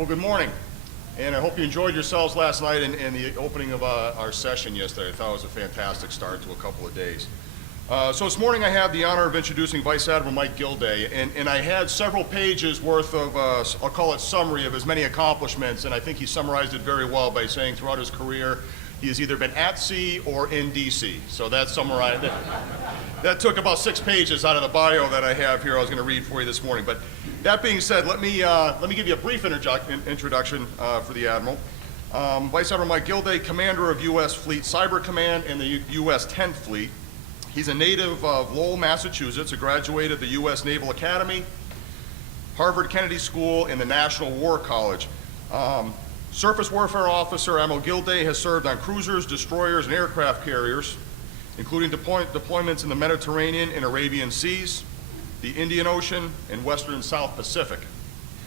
Well, good morning, and I hope you enjoyed yourselves last night and the opening of our session yesterday. I thought it was a fantastic start to a couple of days. So this morning I have the honor of introducing Vice Admiral Mike Gilday, and I had several pages worth of, I'll call it summary of his many accomplishments, and I think he summarized it very well by saying throughout his career he has either been at sea or in DC. So that's summarized. That took about 6 pages out of the bio that I have here I was going to read for you this morning. But that being said, let me give you a brief introduction for the Admiral. Vice Admiral Mike Gilday, Commander of U.S. Fleet Cyber Command and the U.S. 10th Fleet. He's a native of Lowell, Massachusetts, a graduate of the U.S. Naval Academy, Harvard Kennedy School, and the National War College. Surface Warfare Officer Admiral Gilday has served on cruisers, destroyers, and aircraft carriers, including deployments in the Mediterranean and Arabian Seas, the Indian Ocean, and Western and South Pacific.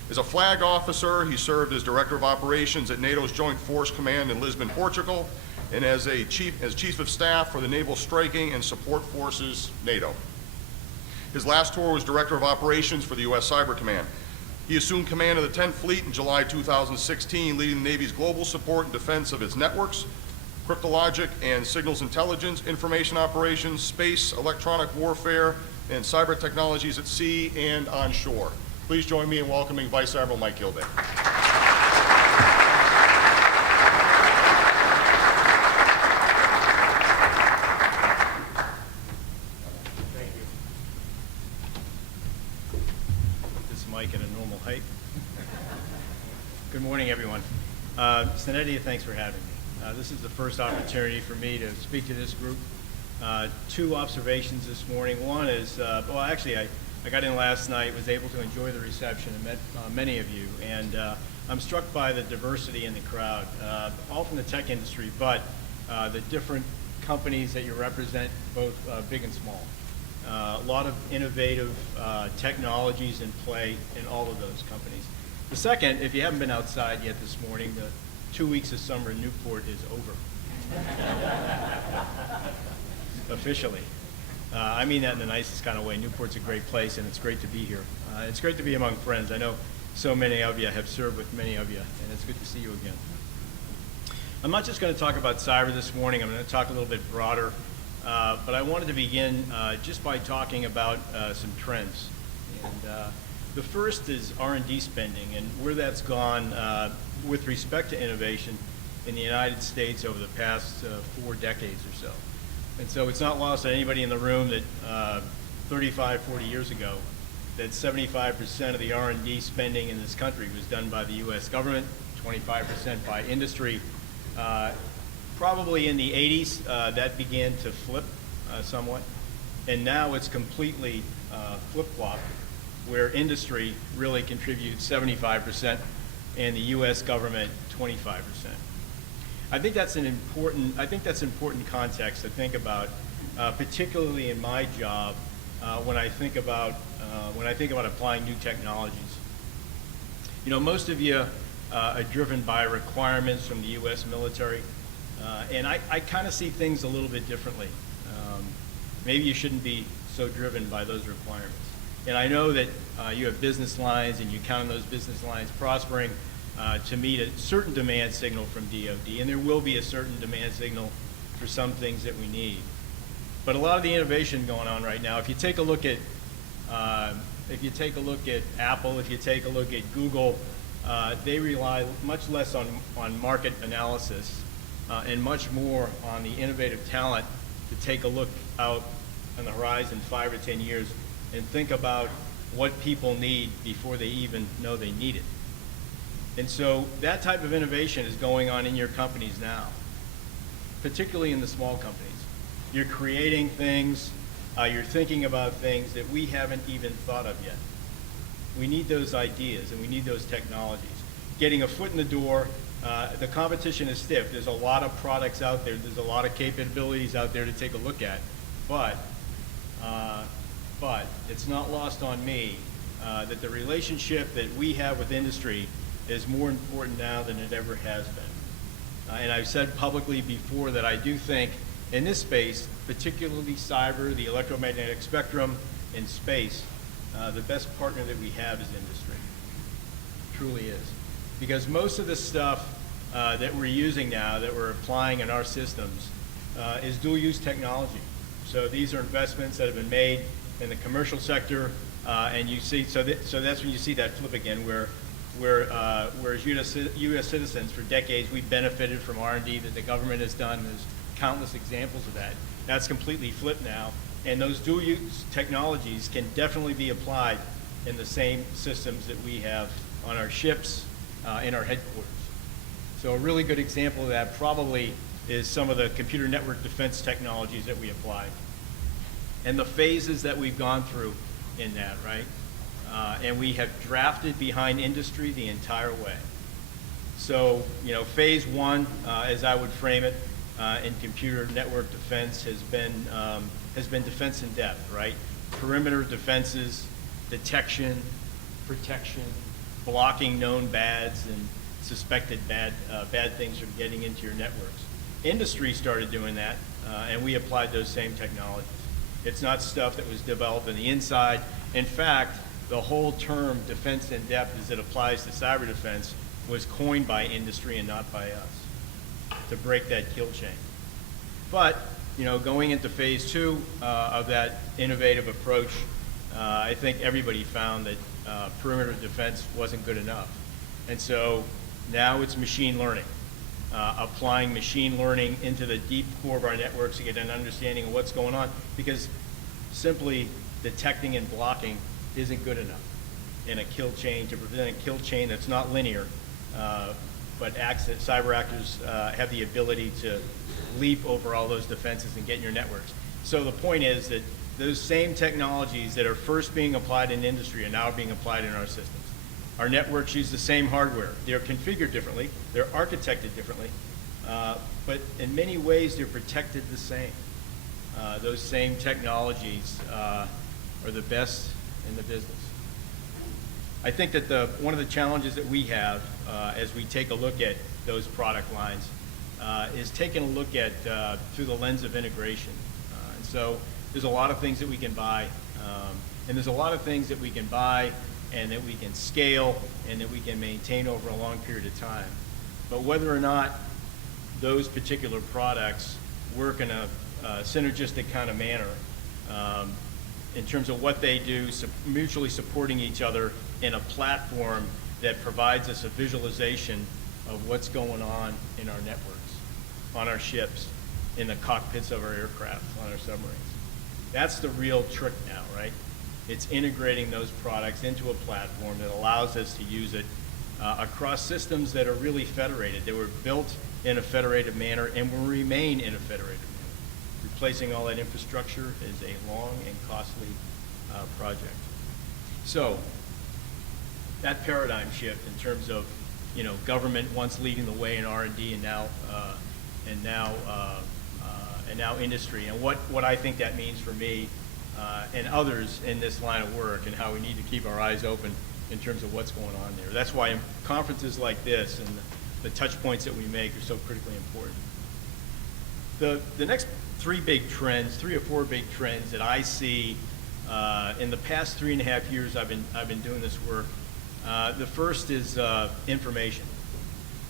As a flag officer, he served as Director of Operations at NATO's Joint Force Command in Lisbon, Portugal, and as Chief of Staff for the Naval Striking and Support Forces, NATO. His last tour was Director of Operations for the U.S. Cyber Command. He assumed command of the 10th Fleet in July 2016, leading the Navy's global support and defense of its networks, cryptologic and signals intelligence, information operations, space, electronic warfare, and cyber technologies at sea and on shore. Please join me in welcoming Vice Admiral Mike Gilday. At a normal height. Good morning, everyone. SENEDIA, thanks for having me. This is the first opportunity for me to speak to this group. 2 observations this morning. One is, well, actually, I got in last night, was able to enjoy the reception and met many of you, and I'm struck by the diversity in the crowd, all from the tech industry, but the different companies that you represent, both big and small. A lot of innovative technologies in play in all of those companies. The second, if you haven't been outside yet this morning, the 2 weeks of summer in Newport is over. Officially. I mean that in the nicest kind of way. Newport's a great place, and it's great to be here. It's great to be among friends. I know so many of you have served with many of you, and it's good to see you again. I'm not just going to talk about cyber this morning. I'm going to talk a little bit broader. But I wanted to begin just by talking about some trends. And the first is R&D spending and where that's gone with respect to innovation in the United States over the past 4 decades or so. And so it's not lost on anybody in the room that 35, 40 years ago, that 75% of the R&D spending in this country was done by the U.S. government, 25% by industry. Probably in the 80s, that began to flip somewhat, and now it's completely flip-flopped, where industry really contributes 75% and the U.S. government 25%. I think that's important context to think about, particularly in my job when I think about applying new technologies. You know, most of you are driven by requirements from the U.S. military. And I kind of see things a little bit differently. Maybe you shouldn't be so driven by those requirements. And I know that you have business lines and you count on those business lines prospering to meet a certain demand signal from DoD, and there will be a certain demand signal for some things that we need. But a lot of the innovation going on right now, if you take a look at Apple, if you take a look at Google, they rely much less on market analysis and much more on the innovative talent to take a look out on the horizon 5 or 10 years and think about what people need before they even know they need it. And so that type of innovation is going on in your companies now, particularly in the small companies. You're creating things, you're thinking about things that we haven't even thought of yet. We need those ideas and we need those technologies. Getting a foot in the door. The competition is stiff. There's a lot of products out there. There's a lot of capabilities out there to take a look at. But it's not lost on me that the relationship that we have with industry is more important now than it ever has been. And I've said publicly before that I do think in this space, particularly cyber, the electromagnetic spectrum, and space, the best partner that we have is industry. Truly is. because most of the stuff that we're using now, that we're applying in our systems, is dual-use technology. So these are investments that have been made in the commercial sector, and you see, so that's when you see that flip again, whereas U.S. citizens for decades we benefited from R&D that the government has done. There's countless examples of that. That's completely flipped now, and those dual-use technologies can definitely be applied in the same systems that we have on our ships, in our headquarters. So a really good example of that probably is some of the computer network defense technologies that we apply, and the phases that we've gone through in that, right? And we have drafted behind industry the entire way. So, you know, phase one, as I would frame it, in computer network defense has been defense in depth, right? Perimeter defenses, detection, protection, blocking known bads and suspected bad things from getting into your networks. Industry started doing that, and we applied those same technologies. It's not stuff that was developed on the inside. In fact, the whole term defense in depth as it applies to cyber defense was coined by industry and not by us to break that kill chain. But, you know, going into phase two of that innovative approach, I think everybody found that perimeter defense wasn't good enough. And so now it's machine learning, applying machine learning into the deep core of our networks to get an understanding of what's going on, because simply detecting and blocking isn't good enough in a kill chain to prevent a kill chain that's not linear, but cyber actors have the ability to leap over all those defenses and get in your networks. So the point is that those same technologies that are first being applied in industry are now being applied in our systems. Our networks use the same hardware. They're configured differently, they're architected differently, but in many ways they're protected the same. Those same technologies are the best in the business. I think that one of the challenges that we have as we take a look at those product lines is taking a look at through the lens of integration. And so there's a lot of things that we can buy, and there's a lot of things that we can buy and that we can scale and that we can maintain over a long period of time. But whether or not those particular products work in a synergistic kind of manner in terms of what they do, mutually supporting each other in a platform that provides us a visualization of what's going on in our networks, on our ships, in the cockpits of our aircraft, on our submarines. That's the real trick now, right? It's integrating those products into a platform that allows us to use it across systems that are really federated. They were built in a federated manner and will remain in a federated manner. Replacing all that infrastructure is a long and costly project. So that paradigm shift in terms of, you know, government once leading the way in R&D and now industry, and what I think that means for me and others in this line of work, and how we need to keep our eyes open in terms of what's going on there. That's why conferences like this and the touch points that we make are so critically important. The next three or four big trends that I see in the past 3.5 years I've been doing this work. The first is information.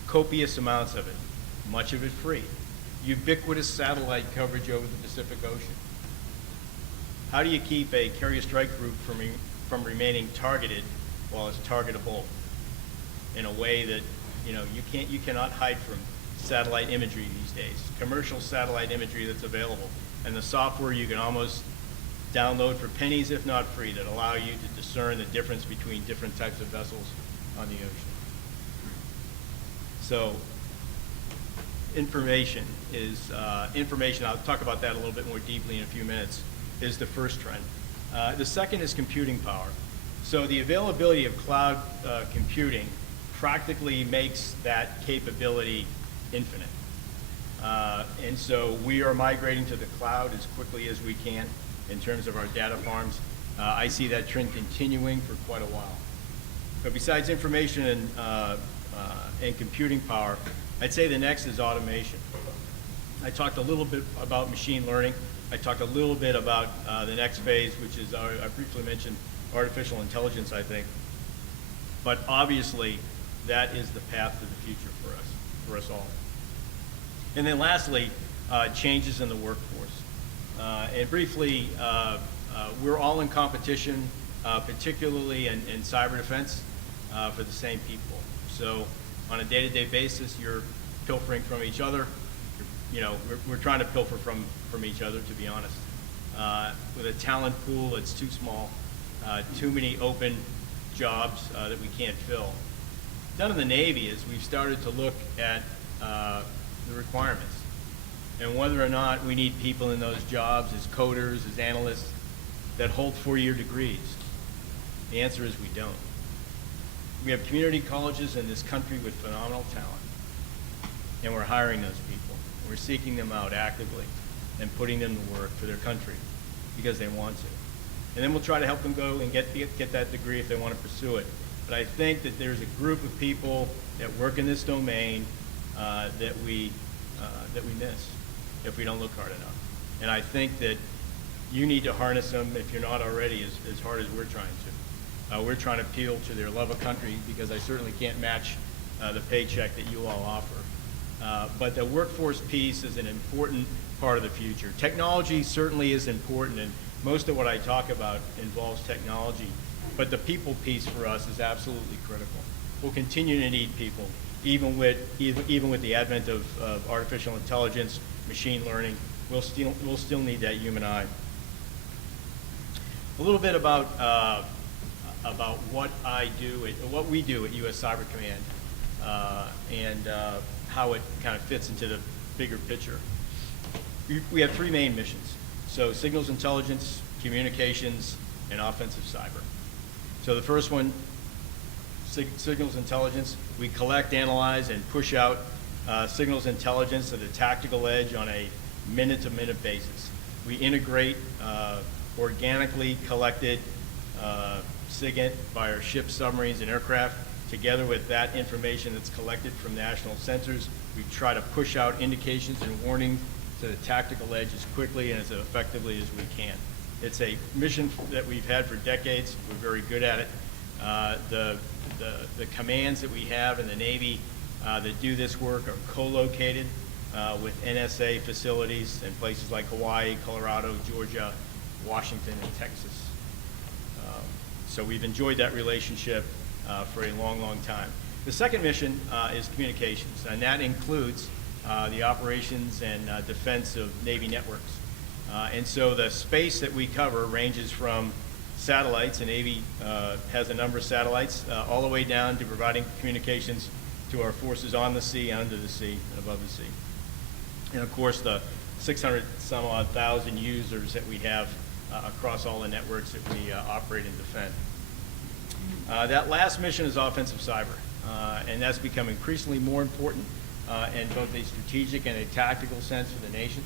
Copious amounts of it, much of it free. Ubiquitous satellite coverage over the Pacific Ocean. How do you keep a carrier strike group from remaining targeted while it's targetable in a way that, you know, you cannot hide from satellite imagery these days, commercial satellite imagery that's available, and the software you can almost download for pennies, if not free, that allow you to discern the difference between different types of vessels on the ocean. So information is, I'll talk about that a little bit more deeply in a few minutes, is the first trend. The second is computing power. So the availability of cloud computing practically makes that capability infinite. And so we are migrating to the cloud as quickly as we can in terms of our data farms. I see that trend continuing for quite a while. But besides information and computing power, I'd say the next is automation. I talked a little bit about machine learning. I talked a little bit about the next phase, which is, I briefly mentioned artificial intelligence, I think. But obviously, That is the path to the future for us all. And then lastly, changes in the workforce. And briefly, we're all in competition, particularly in cyber defense, for the same people. So on a day-to-day basis, you're pilfering from each other. We're trying to pilfer from each other, to be honest. With a talent pool that's too small, too many open jobs that we can't fill. Done in the Navy is we've started to look at the requirements and whether or not we need people in those jobs as coders, as analysts, that hold 4-year degrees. The answer is we don't. We have community colleges in this country with phenomenal talent, and we're hiring those people. We're seeking them out actively and putting them to work for their country because they want to. And then we'll try to help them go and get that degree if they want to pursue it. But I think that there's a group of people that work in this domain that we miss if we don't look hard enough. And I think that you need to harness them, if you're not already, as hard as we're trying to. We're trying to appeal to their love of country because I certainly can't match the paycheck that you all offer. But the workforce piece is an important part of the future. Technology certainly is important, and most of what I talk about involves technology. But the people piece for us is absolutely critical. We'll continue to need people, even with the advent of artificial intelligence, machine learning. We'll still need that human eye. A little bit about what what we do at U.S. Cyber Command, and how it kind of fits into the bigger picture. We have 3 main missions: so signals intelligence, communications, and offensive cyber. So the first one, signals intelligence, we collect, analyze, and push out signals intelligence to the tactical edge on a minute-to-minute basis. We integrate organically collected SIGINT by our ships, submarines, and aircraft together with that information that's collected from national sensors. We try to push out indications and warnings to the tactical edge as quickly and as effectively as we can. It's a mission that we've had for decades. We're very good at it. The commands that we have in the Navy that do this work are co-located with NSA facilities in places like Hawaii, Colorado, Georgia, Washington, and Texas. So we've enjoyed that relationship for a long, long time. The second mission is communications, and that includes the operations and defense of Navy networks. And so the space that we cover ranges from satellites, and Navy has a number of satellites, all the way down to providing communications to our forces on the sea, under the sea, and above the sea. And of course, the 600-some-odd thousand users that we have across all the networks that we operate and defend. That last mission is offensive cyber, and that's become increasingly more important in both a strategic and a tactical sense for the nation.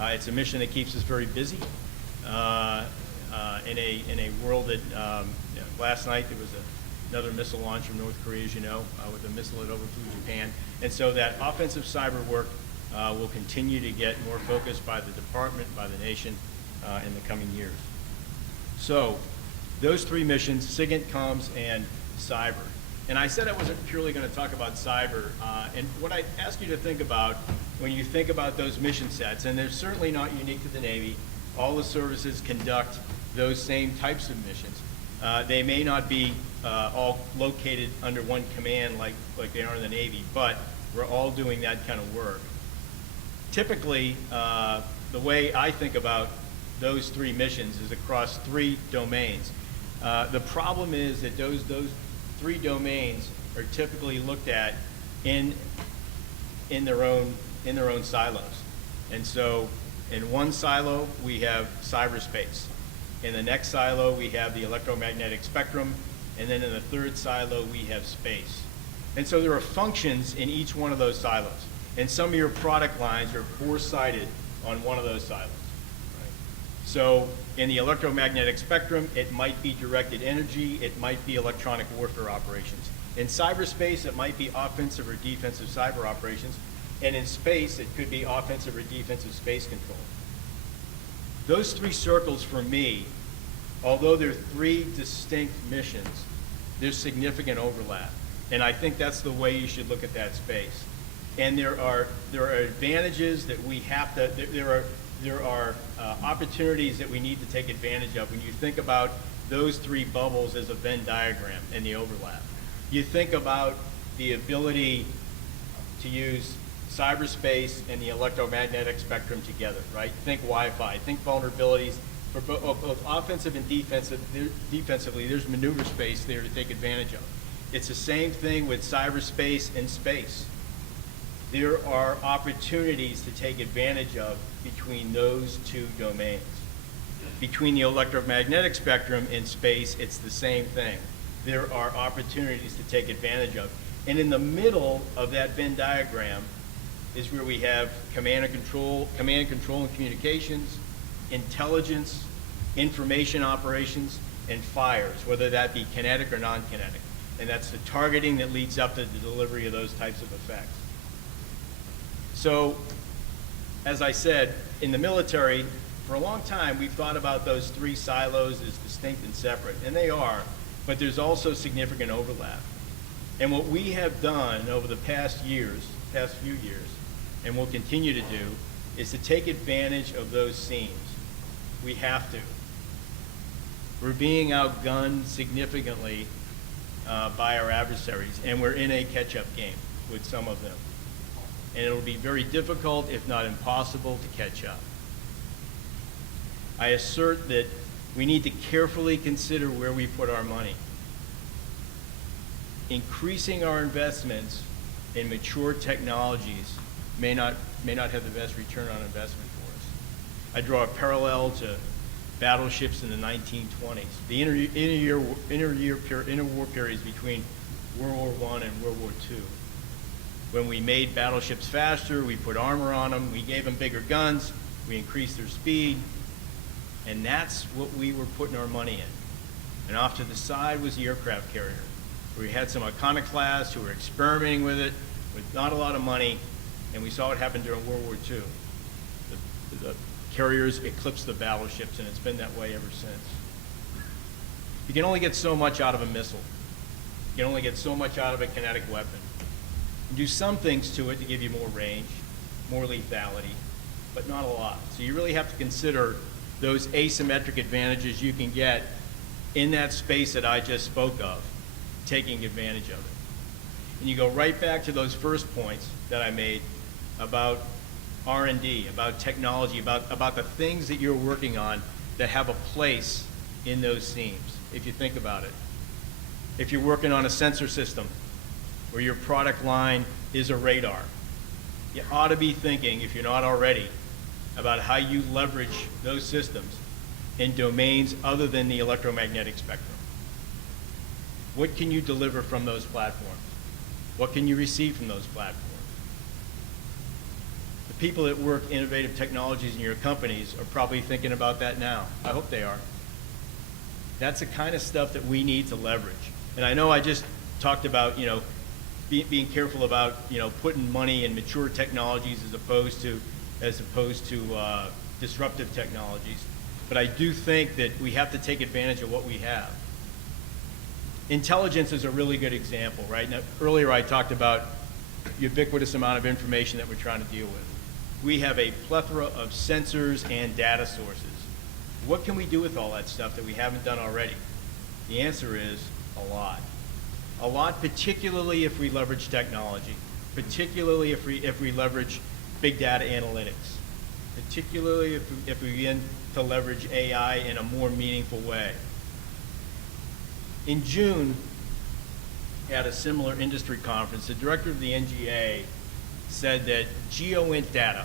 It's a mission that keeps us very busy in a world that, last night there was another missile launch from North Korea, as you know, with a missile that overflew Japan. And so that offensive cyber work will continue to get more focused by the department, by the nation in the coming years. So those 3 missions, SIGINT, comms, and cyber. And I said I wasn't purely going to talk about cyber. And what I ask you to think about when you think about those mission sets, and they're certainly not unique to the Navy, all the services conduct those same types of missions. They may not be all located under one command like they are in the Navy, but we're all doing that kind of work. Typically, the way I think about those 3 missions is across 3 domains. The problem is that those 3 domains are typically looked at in their own silos. And so in one silo we have cyberspace. In the next silo we have the electromagnetic spectrum, and then in the third silo we have space. And so there are functions in each one of those silos. And some of your product lines are foresighted on one of those silos. Right? So in the electromagnetic spectrum, it might be directed energy, it might be electronic warfare operations. In cyberspace, it might be offensive or defensive cyber operations. And in space, it could be offensive or defensive space control. Those 3 circles for me, although they're 3 distinct missions, there's significant overlap. And I think that's the way you should look at that space. And there are advantages that we have to, there are opportunities that we need to take advantage of when you think about those three bubbles as a Venn diagram and the overlap. You think about the ability to use cyberspace and the electromagnetic spectrum together, right? Think Wi-Fi, think vulnerabilities. For both offensive and defensively, there's maneuver space there to take advantage of. It's the same thing with cyberspace and space. There are opportunities to take advantage of between those two domains. Between the electromagnetic spectrum and space, it's the same thing. There are opportunities to take advantage of. And in the middle of that Venn diagram is where we have command and control and communications, intelligence, information operations, and fires, whether that be kinetic or non-kinetic. And that's the targeting that leads up to the delivery of those types of effects. So, as I said, in the military, for a long time, we've thought about those three silos as distinct and separate, and they are, but there's also significant overlap. And what we have done over the past few years, and will continue to do, is to take advantage of those seams. We have to. We're being outgunned significantly by our adversaries, and we're in a catch-up game with some of them. And it'll be very difficult, if not impossible, to catch up. I assert that we need to carefully consider where we put our money. Increasing our investments in mature technologies may not have the best return on investment for us. I draw a parallel to battleships in the 1920s, the interwar periods between World War I and World War II. When we made battleships faster, we put armor on them, we gave them bigger guns, we increased their speed, and that's what we were putting our money in. And off to the side was the aircraft carrier, where we had some iconoclasts who were experimenting with it with not a lot of money, and we saw what happened during World War II. The carriers eclipsed the battleships, and it's been that way ever since. You can only get so much out of a missile. You can only get so much out of a kinetic weapon. You do some things to it to give you more range, more lethality, but not a lot. So you really have to consider those asymmetric advantages you can get in that space that I just spoke of, taking advantage of it. And you go right back to those first points that I made about R&D, about technology, about the things that you're working on that have a place in those seams, if you think about it. If you're working on a sensor system where your product line is a radar, you ought to be thinking, if you're not already, about how you leverage those systems in domains other than the electromagnetic spectrum. What can you deliver from those platforms? What can you receive from those platforms? The people that work innovative technologies in your companies are probably thinking about that now. I hope they are. That's the kind of stuff that we need to leverage. And I know I just talked about, being careful about, putting money in mature technologies as opposed to disruptive technologies. But I do think that we have to take advantage of what we have. Intelligence is a really good example, right? Now, earlier I talked about ubiquitous amount of information that we're trying to deal with. We have a plethora of sensors and data sources. What can we do with all that stuff that we haven't done already? The answer is a lot. A lot, particularly if we leverage technology, particularly if we leverage big data analytics, particularly if we begin to leverage AI in a more meaningful way. In June, at a similar industry conference, the director of the NGA said that GeoInt data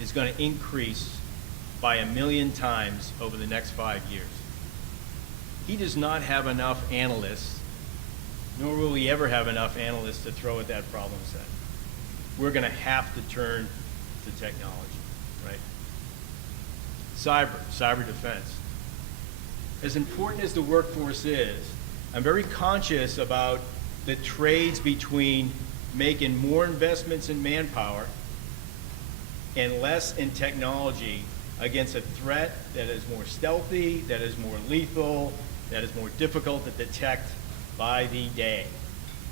is going to increase by 1 million times over the next 5 years. He does not have enough analysts, nor will we ever have enough analysts to throw at that problem set. We're going to have to turn to technology, right? Cyber defense. As important as the workforce is, I'm very conscious about the trades between making more investments in manpower and less in technology against a threat that is more stealthy, that is more lethal, that is more difficult to detect by the day.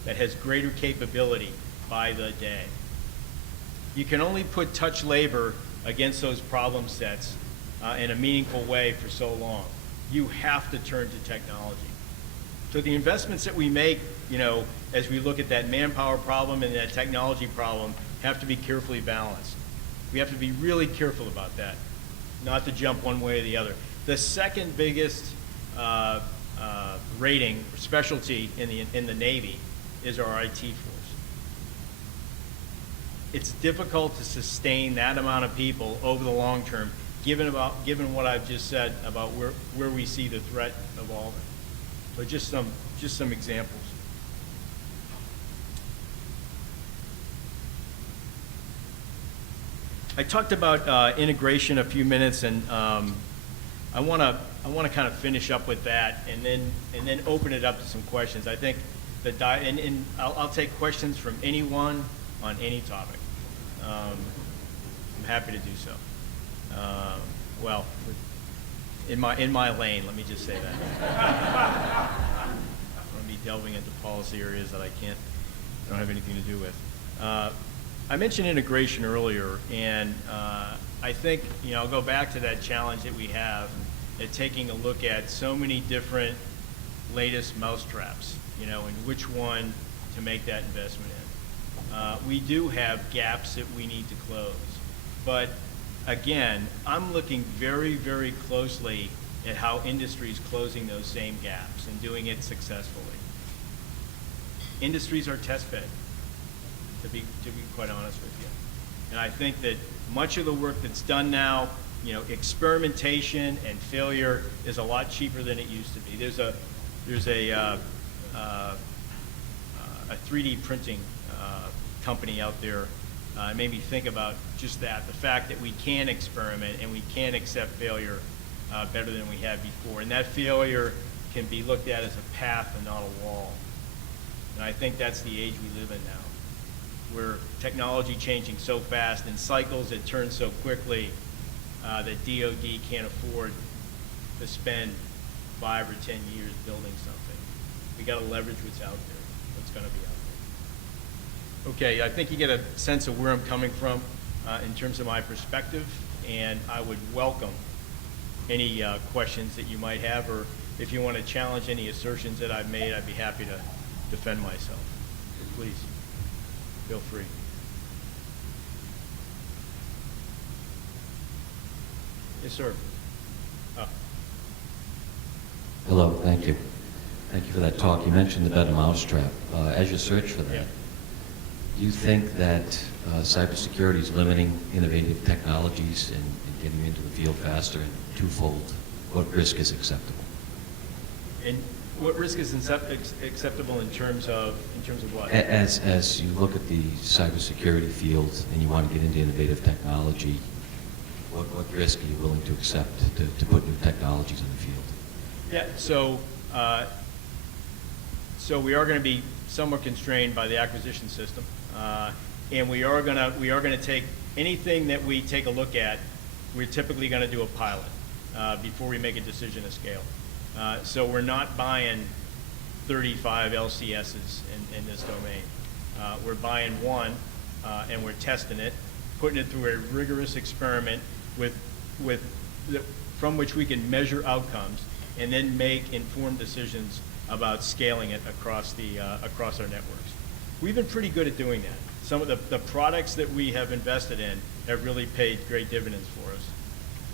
that has greater capability by the day. You can only put touch labor against those problem sets in a meaningful way for so long. You have to turn to technology. So the investments that we make, as we look at that manpower problem and that technology problem, have to be carefully balanced. We have to be really careful about that, not to jump one way or the other. The second biggest rating or specialty in the Navy is our IT force. It's difficult to sustain that amount of people over the long term, given what I've just said about where we see the threat evolving. So just some examples. I talked about integration a few minutes, and I want to kind of finish up with that, and then open it up to some questions. I think and I'll take questions from anyone on any topic. I'm happy to do so. Well, in my lane, let me just say that. I'm going to be delving into policy areas that I don't have anything to do with. I mentioned integration earlier, and I think, I'll go back to that challenge that we have at taking a look at so many different latest mousetraps, and which one to make that investment in. We do have gaps that we need to close, but again, I'm looking very, very closely at how industry is closing those same gaps and doing it successfully. Industries are test bed, to be quite honest with you. And I think that much of the work that's done now, experimentation and failure is a lot cheaper than it used to be. There's a 3D printing company out there. It made me think about just that, the fact that we can experiment and we can accept failure better than we had before. And that failure can be looked at as a path and not a wall. And I think that's the age we live in now, where technology changing so fast in cycles that turn so quickly that DoD can't afford to spend 5 or 10 years building something. We got to leverage what's out there, what's going to be out there. Okay, I think you get a sense of where I'm coming from in terms of my perspective, and I would welcome any questions that you might have, or if you want to challenge any assertions that I've made, I'd be happy to defend myself. Please, feel free. Yes, sir. Hello, thank you. Thank you for that talk. You mentioned the better mousetrap. As you search for that, Yeah. do you think that cybersecurity is limiting innovative technologies and getting into the field faster? And twofold, what risk is acceptable? And what risk is acceptable in terms of what? As you look at the cybersecurity field and you want to get into innovative technology, what risk are you willing to accept to put new technologies in the field? Yeah, so we are going to be somewhat constrained by the acquisition system, and we are going to take anything that we take a look at. We're typically going to do a pilot before we make a decision to scale. So we're not buying 35 LCSs in this domain. We're buying one, and we're testing it, putting it through a rigorous experiment from which we can measure outcomes, and then make informed decisions about scaling it across our networks. We've been pretty good at doing that. Some of the products that we have invested in have really paid great dividends for us.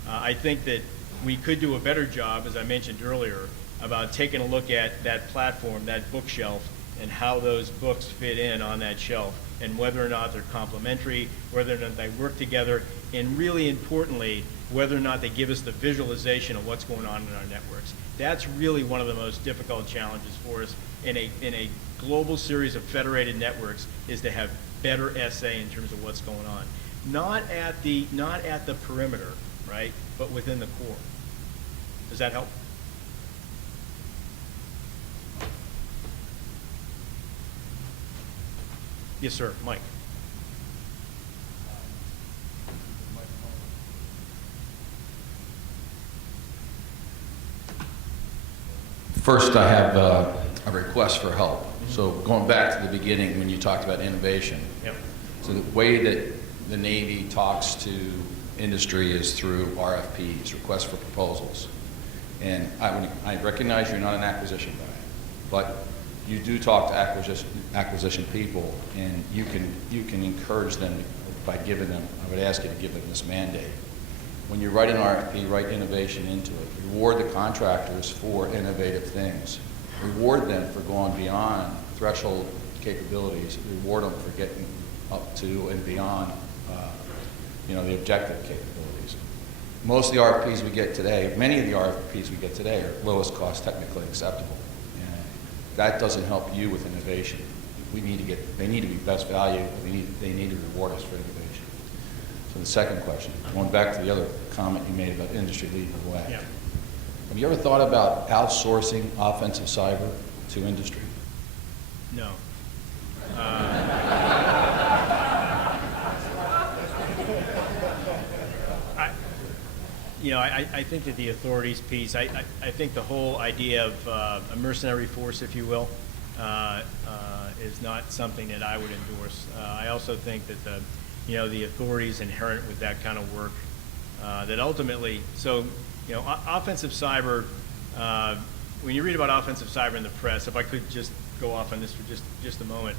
I think that we could do a better job, as I mentioned earlier, about taking a look at that platform, that bookshelf, and how those books fit in on that shelf, and whether or not they're complementary, whether or not they work together, and really importantly, whether or not they give us the visualization of what's going on in our networks. That's really one of the most difficult challenges for us in a global series of federated networks, is to have better SA in terms of what's going on. Not at the perimeter, right, but within the core. Does that help? Yes, sir. Mike. First, I have a request for help. So going back to the beginning when you talked about innovation. Yep. So the way that the Navy talks to industry is through RFPs, requests for proposals. And I recognize you're not an acquisition guy, but you do talk to acquisition people, and you can encourage them by giving them, I would ask you to give them this mandate. When you write an RFP, write innovation into it. Reward the contractors for innovative things. Reward them for going beyond threshold capabilities. Reward them for getting up to and beyond the objective capabilities. Most of the RFPs we get today, many of the RFPs we get today are lowest cost technically acceptable. And that doesn't help you with innovation. They need to be best value, they need to reward us for innovation. So the second question, going back to the other comment you made about industry leading the way. Yeah. Have you ever thought about outsourcing offensive cyber to industry? No. I think that the authorities piece, I think the whole idea of a mercenary force, if you will, is not something that I would endorse. I also think that the authorities inherent with that kind of work, that ultimately, offensive cyber, when you read about offensive cyber in the press, if I could just go off on this for just a moment,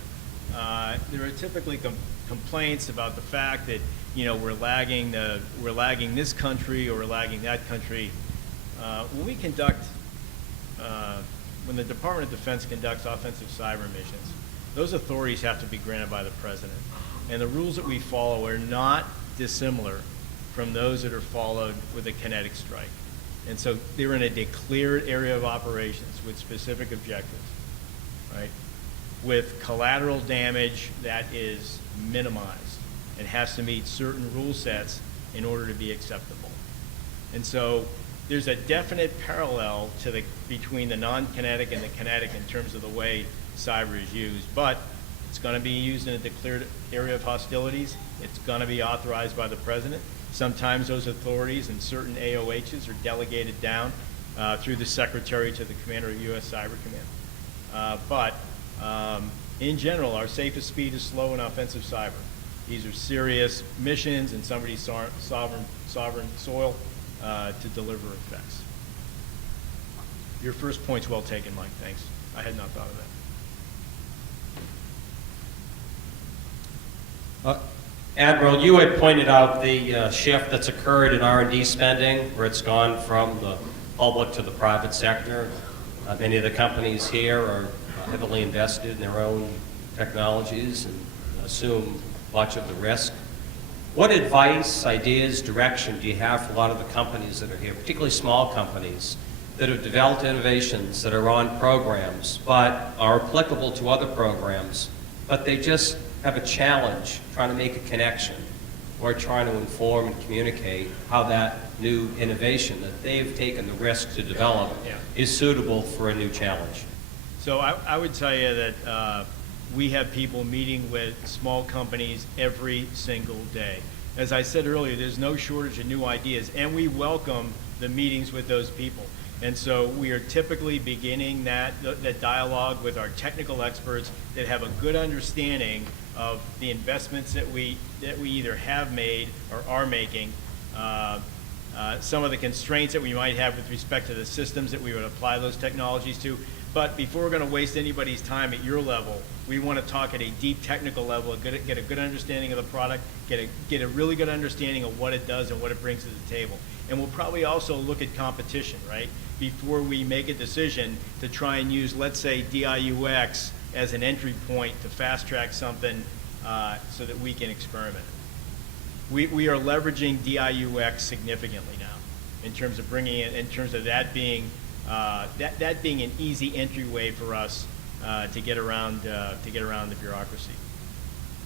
there are typically complaints about the fact that we're lagging this country or we're lagging that country. When the Department of Defense conducts offensive cyber missions, those authorities have to be granted by the President. And the rules that we follow are not dissimilar from those that are followed with a kinetic strike. And so they're in a declared area of operations with specific objectives, right? With collateral damage that is minimized and has to meet certain rule sets in order to be acceptable. And so there's a definite parallel between the non-kinetic and the kinetic in terms of the way cyber is used, but it's going to be used in a declared area of hostilities. It's going to be authorized by the President. Sometimes those authorities and certain AOHs are delegated down through the Secretary to the Commander of U.S. Cyber Command. But in general, our safest speed is slow in offensive cyber. These are serious missions in somebody's sovereign soil to deliver effects. Your first point's well taken, Mike. Thanks. I had not thought of that. Admiral, you had pointed out the shift that's occurred in R&D spending, where it's gone from the public to the private sector. Many of the companies here are heavily invested in their own technologies and assume much of the risk. What advice, ideas, direction do you have for a lot of the companies that are here, particularly small companies, that have developed innovations that are on programs but are applicable to other programs, but they just have a challenge trying to make a connection or trying to inform and communicate how that new innovation that they've taken the risk to develop is suitable for a new challenge? So I would tell you that we have people meeting with small companies every single day. As I said earlier, there's no shortage of new ideas, and we welcome the meetings with those people. And so we are typically beginning that dialogue with our technical experts that have a good understanding of the investments that we either have made or are making, some of the constraints that we might have with respect to the systems that we would apply those technologies to. But before we're going to waste anybody's time at your level, we want to talk at a deep technical level, get a good understanding of the product, get a really good understanding of what it does and what it brings to the table. And we'll probably also look at competition, right? Before we make a decision to try and use, let's say, DIUX as an entry point to fast track something so that we can experiment. We are leveraging DIUX significantly now in terms of bringing it, in terms of that being that being an easy entryway for us to get around the bureaucracy.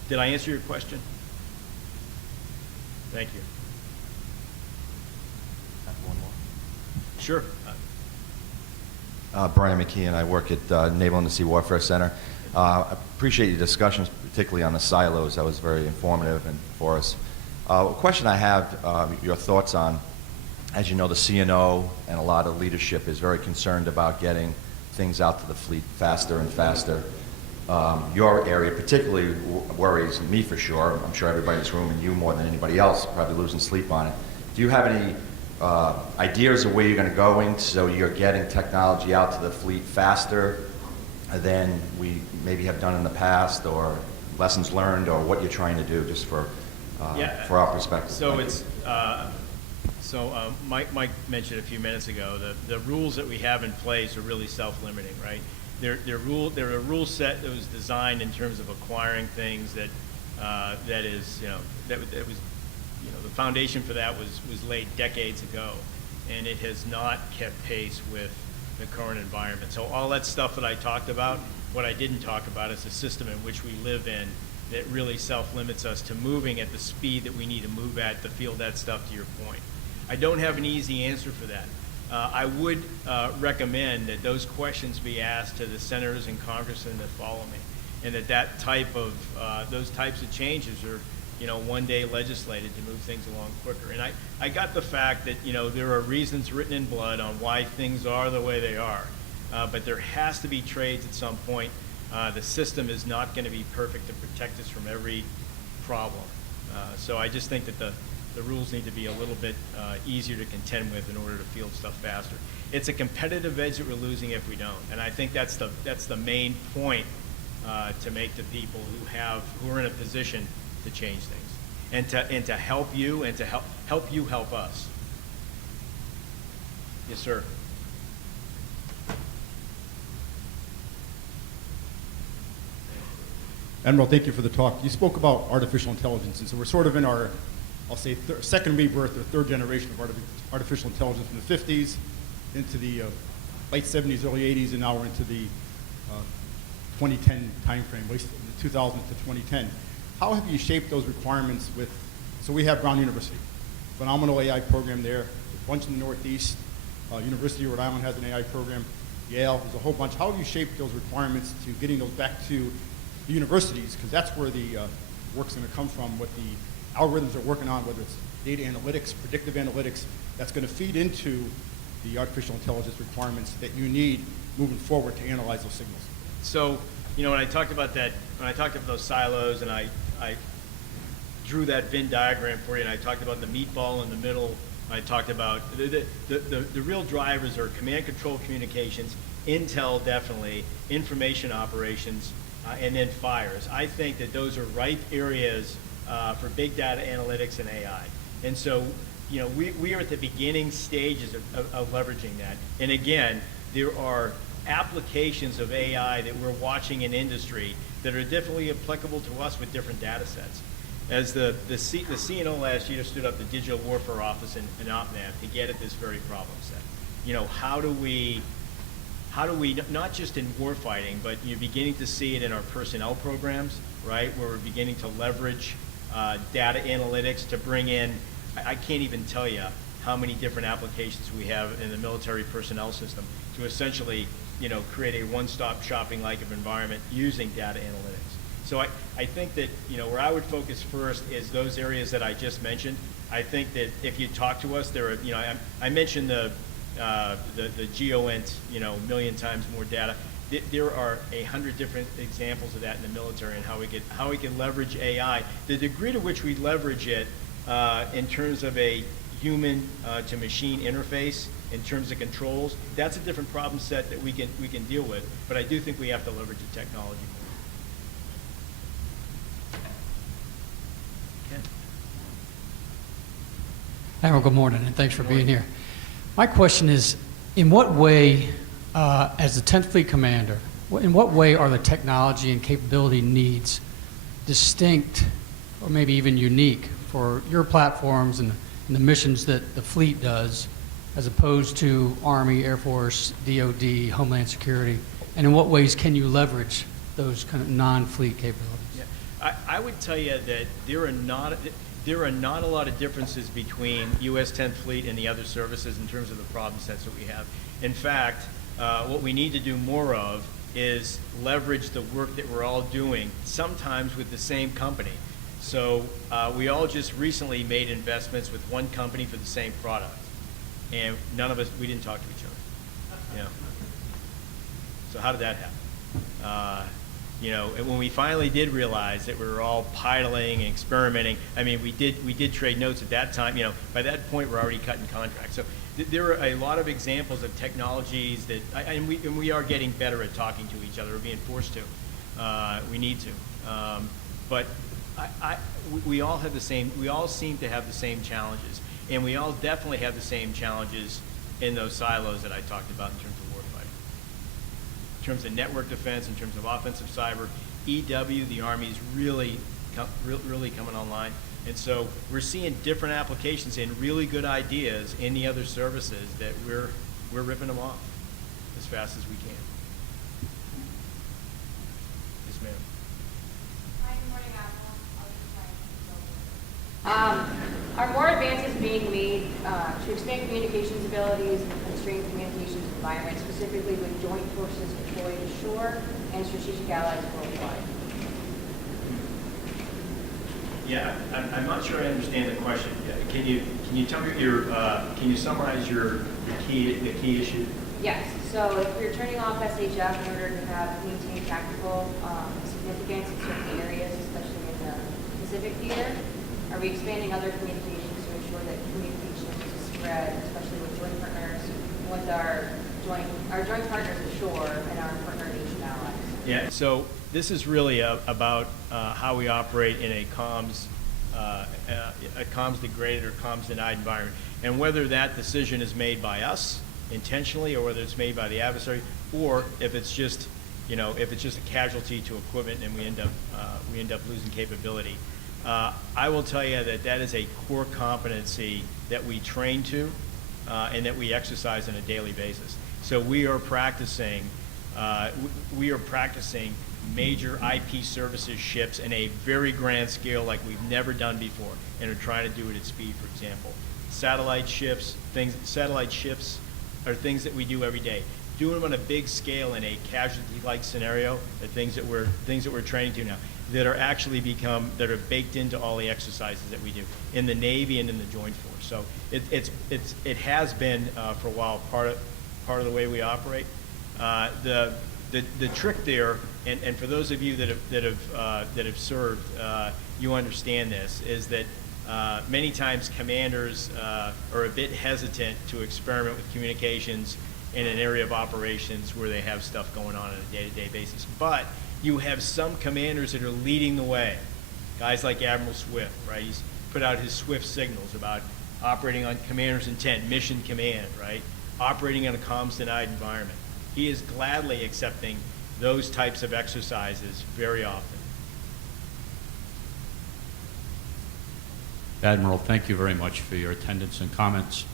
Did I answer your question? Thank you. One more. Sure. Brian McKeon, I work at Naval and Sea Warfare Center. I appreciate your discussions, particularly on the silos. That was very informative and for us. A question I have, your thoughts on, as you know, the CNO and a lot of leadership is very concerned about getting things out to the fleet faster and faster. your area particularly worries me for sure. I'm sure everybody in this room and you more than anybody else probably losing sleep on it. Do you have any ideas of where you're going to go in so you're getting technology out to the fleet faster than we maybe have done in the past, or lessons learned, or what you're trying to do just for our perspective? So Mike mentioned a few minutes ago, the rules that we have in place are really self-limiting, right? They're a rule set that was designed in terms of acquiring things that the foundation for that was laid decades ago, and it has not kept pace with the current environment. So all that stuff that I talked about, what I didn't talk about is the system in which we live in that really self-limits us to moving at the speed that we need to move at to field that stuff, to your point. I don't have an easy answer for that. I would recommend that those questions be asked to the senators and congressmen that follow me, and those types of changes are, one day legislated to move things along quicker. And I got the fact that, there are reasons written in blood on why things are the way they are, but there has to be trades at some point. The system is not going to be perfect to protect us from every problem. So I just think that the rules need to be a little bit easier to contend with in order to field stuff faster. It's a competitive edge that we're losing if we don't, and I think that's the main point to make to people who are in a position to change things, and to help you, and to help you help us. Yes, sir. Admiral, thank you for the talk. You spoke about artificial intelligence, and so we're sort of in our, I'll say, second rebirth or third generation of artificial intelligence from the 50s into the late 70s, early 80s, and now we're into the 2010 timeframe, late 2000 to 2010. How have you shaped those requirements with, so we have Brown University, phenomenal AI program there, a bunch in the Northeast, University of Rhode Island has an AI program, Yale, there's a whole bunch. How have you shaped those requirements to getting those back to the universities, because that's where the work's going to come from, what the algorithms are working on, whether it's data analytics, predictive analytics, that's going to feed into the artificial intelligence requirements that you need moving forward to analyze those signals. So, when I talked about that, when I talked about those silos, and I drew that Venn diagram for you, and I talked about the meatball in the middle, I talked about the real drivers are command control communications, intel definitely, information operations, and then fires. I think that those are ripe areas for big data analytics and AI. And so, we are at the beginning stages of leveraging that. And again, there are applications of AI that we're watching in industry that are definitely applicable to us with different data sets. As the CNO last year stood up the Digital Warfare Office in OPNAV to get at this very problem set. How do we, not just in warfighting, but you're beginning to see it in our personnel programs, right, where we're beginning to leverage data analytics to bring in, I can't even tell you how many different applications we have in the military personnel system to essentially, create a one-stop shopping-like environment using data analytics. So I think that, where I would focus first is those areas that I just mentioned. I think that if you talk to us, there are, I mentioned the GeoInt, million times more data. There are 100 different examples of that in the military, and how we can leverage AI. The degree to which we leverage it in terms of a human to machine interface, in terms of controls, that's a different problem set that we can deal with. But I do think we have to leverage the technology more. Ken. Admiral, good morning, and thanks for being here. My question is, in what way, as the 10th Fleet Commander, in what way are the technology and capability needs distinct, or maybe even unique, for your platforms and the missions that the fleet does, as opposed to Army, Air Force, DOD, Homeland Security? And in what ways can you leverage those kind of non-fleet capabilities? Yeah. I would tell you that there are not a lot of differences between U.S. 10th Fleet and the other services in terms of the problem sets that we have. In fact, what we need to do more of is leverage the work that we're all doing, sometimes with the same company. So we all just recently made investments with one company for the same product, and we didn't talk to each other. So how did that happen? And when we finally did realize that we were all piloting and experimenting, I mean, we did trade notes at that time. By that point, we're already cutting contracts. So there are a lot of examples of technologies that, and we are getting better at talking to each other. We're being forced to. We need to. But we all have the same. We all seem to have the same challenges, and we all definitely have the same challenges in those silos that I talked about in terms of warfighting. In terms of network defense, in terms of offensive cyber, EW, the Army's really coming online. And so we're seeing different applications and really good ideas in the other services that we're ripping them off as fast as we can. Yes, ma'am. Hi, good morning, Admiral. Are more advances being made to expand communications abilities and constrain communications environments, specifically with joint forces deployed ashore and strategic allies worldwide? Yeah, I'm not sure I understand the question. Can you tell me can you summarize the key issue? Yes. So if we're turning off SHF in order to maintain tactical significance in certain areas, especially in the Pacific theater, are we expanding other communications to ensure that communications spread, especially with joint partners, with our joint partners ashore and our partner nation allies? Yeah. So this is really about how we operate in a comms degraded or comms denied environment, and whether that decision is made by us intentionally, or whether it's made by the adversary, or if it's just a casualty to equipment and we end up losing capability. I will tell you that is a core competency that we train to and that we exercise on a daily basis. So we are practicing major IP services ships in a very grand scale like we've never done before, and are trying to do it at speed. For example, satellite ships are things that we do every day. Doing them on a big scale in a casualty-like scenario are things that we're training to now, that are actually that are baked into all the exercises that we do in the Navy and in the Joint Force. So it has been for a while part of the way we operate. The trick there, and for those of you that have served, you understand this, is that many times commanders are a bit hesitant to experiment with communications in an area of operations where they have stuff going on a day-to-day basis. But you have some commanders that are leading the way. Guys like Admiral Swift, right? He's put out his Swift signals about operating on commander's intent, mission command, right? Operating in a comms denied environment. He is gladly accepting those types of exercises very often. Admiral, thank you very much for your attendance and comments.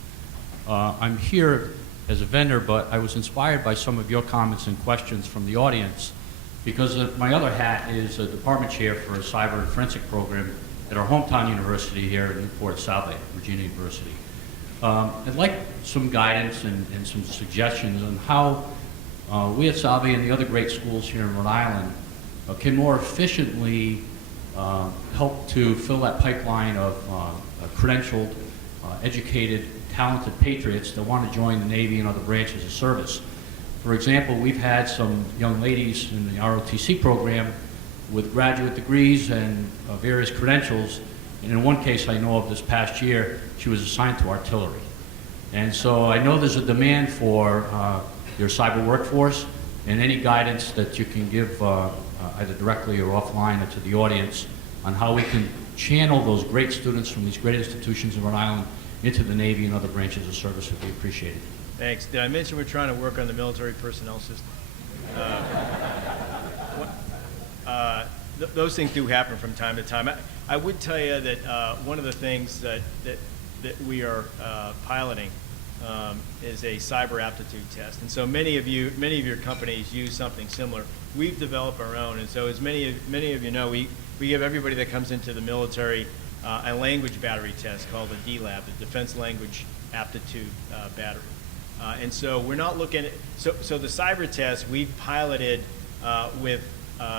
I'm here as a vendor, but I was inspired by some of your comments and questions from the audience, because my other hat is a department chair for a cyber forensic program at our hometown university here in Newport, South Virginia University. I'd like some guidance and some suggestions on how we at Salve and the other great schools here in Rhode Island can more efficiently help to fill that pipeline of credentialed, educated, talented patriots that want to join the Navy and other branches of service. For example, we've had some young ladies in the ROTC program with graduate degrees and various credentials, and in one case I know of this past year, she was assigned to artillery. And so I know there's a demand for your cyber workforce, and any guidance that you can give either directly or offline to the audience on how we can channel those great students from these great institutions in Rhode Island into the Navy and other branches of service would be appreciated. Thanks. Did I mention we're trying to work on the military personnel system? Those things do happen from time to time. I would tell you that one of the things that we are piloting is a cyber aptitude test, and so many of your companies use something similar. We've developed our own, and so as many of you know, we give everybody that comes into the military a language battery test called the DLAB, the Defense Language Aptitude Battery. And so we're not looking at, so the cyber test we've piloted with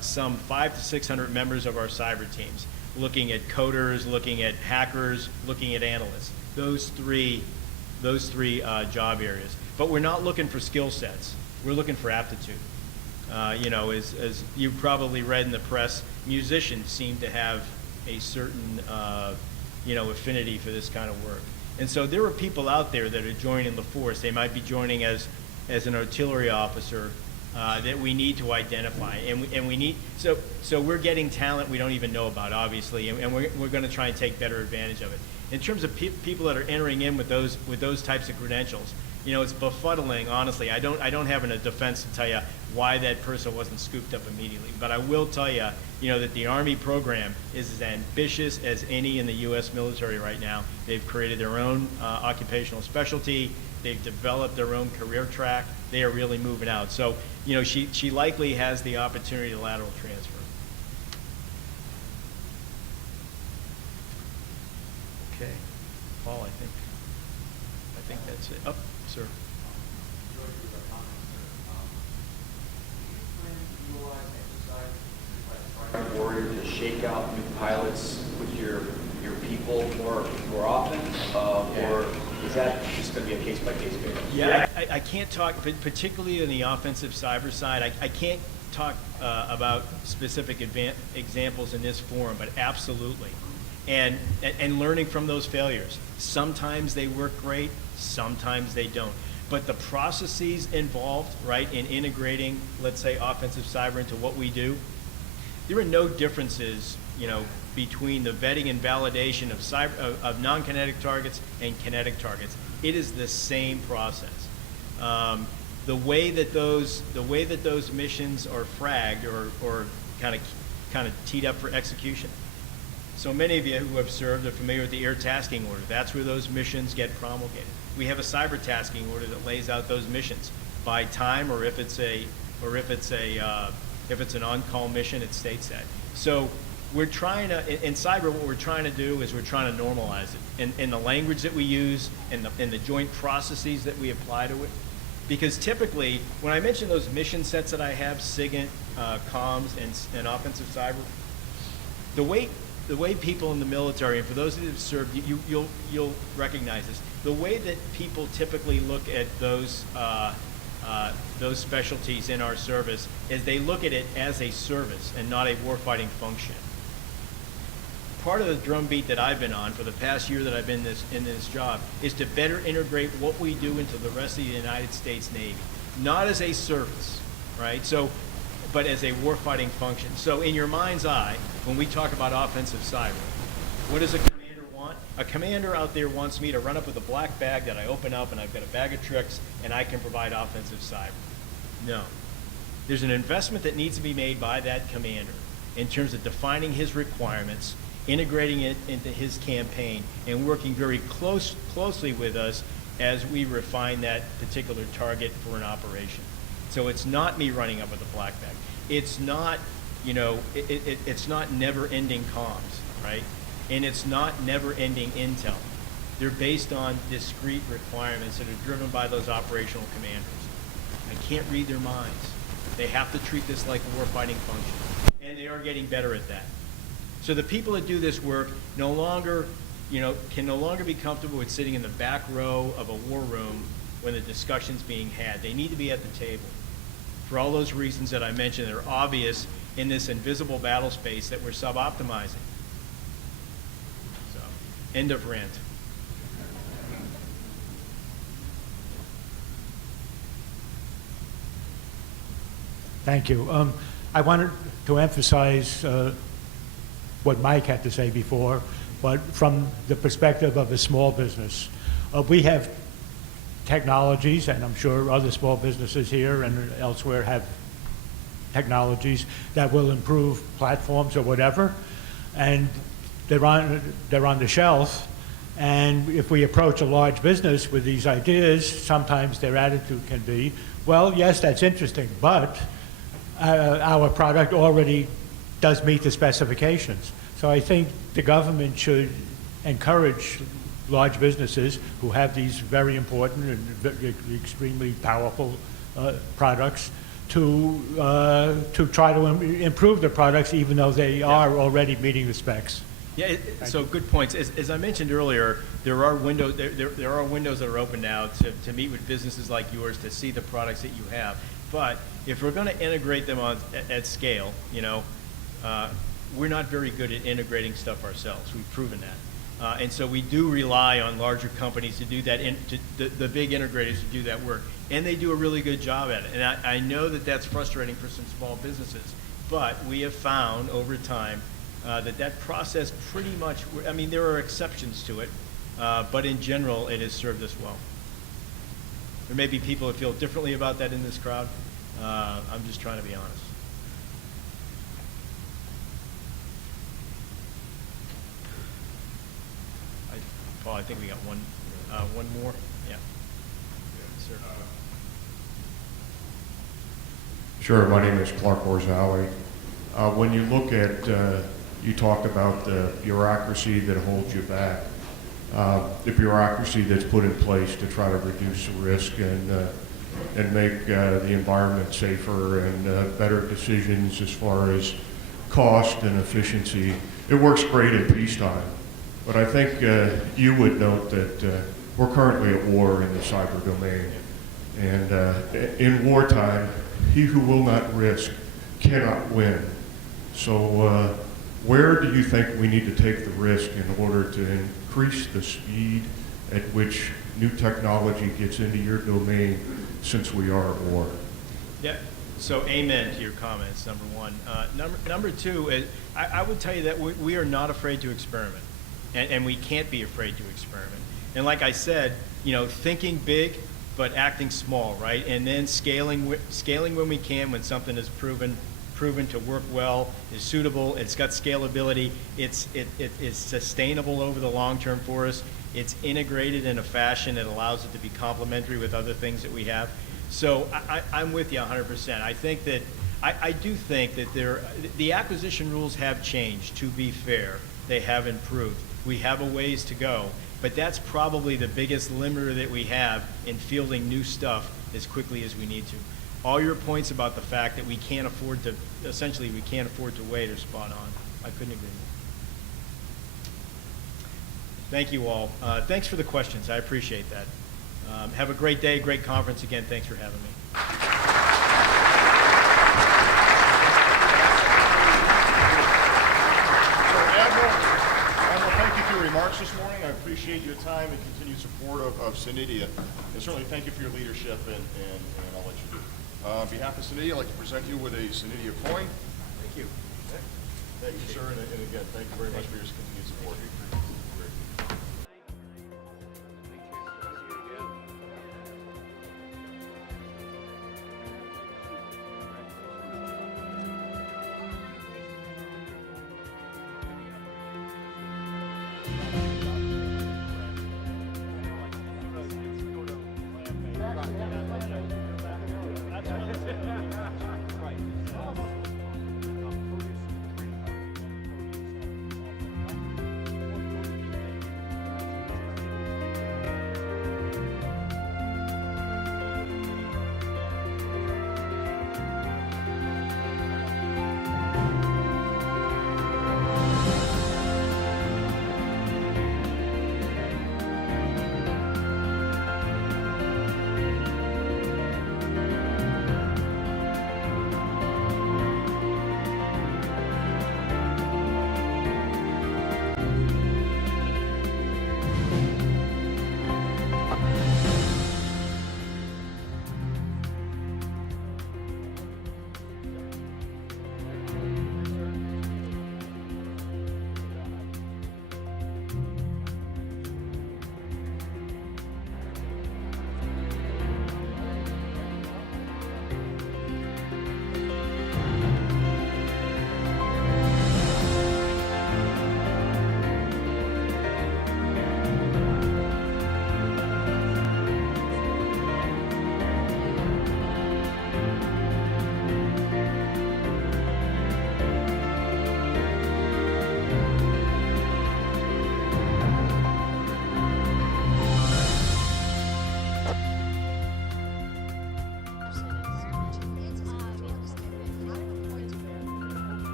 some 500 to 600 members of our cyber teams, looking at coders, looking at hackers, looking at analysts. Those three job areas. But we're not looking for skill sets. We're looking for aptitude. You know, as you probably read in the press, musicians seem to have a certain, you know, affinity for this kind of work. And so there are people out there that are joining the force. They might be joining as an artillery officer that we need to identify. And we need, so we're getting talent we don't even know about, obviously, and we're going to try and take better advantage of it. In terms of people that are entering in with those types of credentials, you know, it's befuddling, honestly. I don't have a defense to tell you why that person wasn't scooped up immediately. But I will tell you, you know, that the Army program is as ambitious as any in the U.S. military right now. They've created their own occupational specialty. They've developed their own career track. They are really moving out. So, you know, she likely has the opportunity to lateral transfer. Okay. Paul, I think that's it. Oh, sir. Order to shake out new pilots with your people more often, or is that just going to be a case-by-case basis? Yeah, I can't talk, particularly on the offensive cyber side, I can't talk about specific examples in this forum, but absolutely. And learning from those failures. Sometimes they work great, sometimes they don't. But the processes involved, right, in integrating, let's say, offensive cyber into what we do, there are no differences, you know, between the vetting and validation of non-kinetic targets and kinetic targets. It is the same process. The way that those missions are fragged or kind of teed up for execution. So many of you who have served are familiar with the air tasking order. That's where those missions get promulgated. We have a cyber tasking order that lays out those missions by time, or if it's an on-call mission, it states that. So we're trying to, in cyber, what we're trying to do is we're trying to normalize it in the language that we use, in the joint processes that we apply to it. Because typically, when I mention those mission sets that I have, SIGINT, comms, and offensive cyber, the way people in the military, and for those that have served, you'll recognize this. The way that people typically look at those specialties in our service is they look at it as a service and not a warfighting function. Part of the drumbeat that I've been on for the past year that I've been in this job is to better integrate what we do into the rest of the United States Navy, not as a service, right? So, but as a warfighting function. So in your mind's eye, when we talk about offensive cyber, what does a commander want? A commander out there wants me to run up with a black bag that I open up and I've got a bag of tricks and I can provide offensive cyber. No. There's an investment that needs to be made by that commander in terms of defining his requirements, integrating it into his campaign, and working very closely with us as we refine that particular target for an operation. So it's not me running up with a black bag. It's not, you know, it's not never-ending comms, right? And it's not never-ending intel. They're based on discrete requirements that are driven by those operational commanders. I can't read their minds. They have to treat this like a warfighting function, and they are getting better at that. So the people that do this work no longer, you know, can no longer be comfortable with sitting in the back row of a war room when the discussion's being had. They need to be at the table. For all those reasons that I mentioned that are obvious in this invisible battle space that we're sub-optimizing. So, end of rant. Thank you. I wanted to emphasize what Mike had to say before, but from the perspective of a small business. We have technologies, and I'm sure other small businesses here and elsewhere have technologies that will improve platforms or whatever, and they're on the shelf. And if we approach a large business with these ideas, sometimes their attitude can be, well, yes, that's interesting, but our product already does meet the specifications. So I think the government should encourage large businesses who have these very important and extremely powerful products to try to improve their products, even though they are already meeting the specs. Yeah, so good points. As I mentioned earlier, there are windows that are open now to meet with businesses like yours to see the products that you have. But if we're going to integrate them at scale, we're not very good at integrating stuff ourselves. We've proven that. And so we do rely on larger companies to do that, the big integrators to do that work. And they do a really good job at it. And I know that that's frustrating for some small businesses. But we have found over time that process pretty much, I mean, there are exceptions to it, but in general, it has served us well. There may be people that feel differently about that in this crowd. I'm just trying to be honest. Paul, I think we got one more. Yeah. Sir. Sure. My name is Clark Orzali. When you look at, you talked about the bureaucracy that holds you back. The bureaucracy that's put in place to try to reduce the risk and make the environment safer and better decisions as far as cost and efficiency. It works great in peacetime. But I think you would note that we're currently at war in the cyber domain. And in wartime, he who will not risk cannot win. So where do you think we need to take the risk in order to increase the speed at which new technology gets into your domain since we are at war? Yeah. So amen to your comments, number one. Number two, I would tell you that we are not afraid to experiment. And we can't be afraid to experiment. And like I said, thinking big, but acting small, right? And then scaling when we can, when something is proven to work well, is suitable, it's got scalability, it's sustainable over the long term for us, it's integrated in a fashion that allows it to be complementary with other things that we have. So I'm with you 100%. I think that, I do think that the acquisition rules have changed, to be fair. They have improved. We have a ways to go, but that's probably the biggest limiter that we have in fielding new stuff as quickly as we need to. All your points about the fact that we can't afford to, essentially we can't afford to wait are spot on. I couldn't agree more. Thank you all. Thanks for the questions. I appreciate that. Have a great day, great conference. Again, thanks for having me. Remarks this morning. I appreciate your time and continued support of SENEDIA. And certainly thank you for your leadership, and I'll let you do. On behalf of SENEDIA, I'd like to present you with a SENEDIA coin. Thank you. Thank you, sir, and again, thank you very much for your continued support.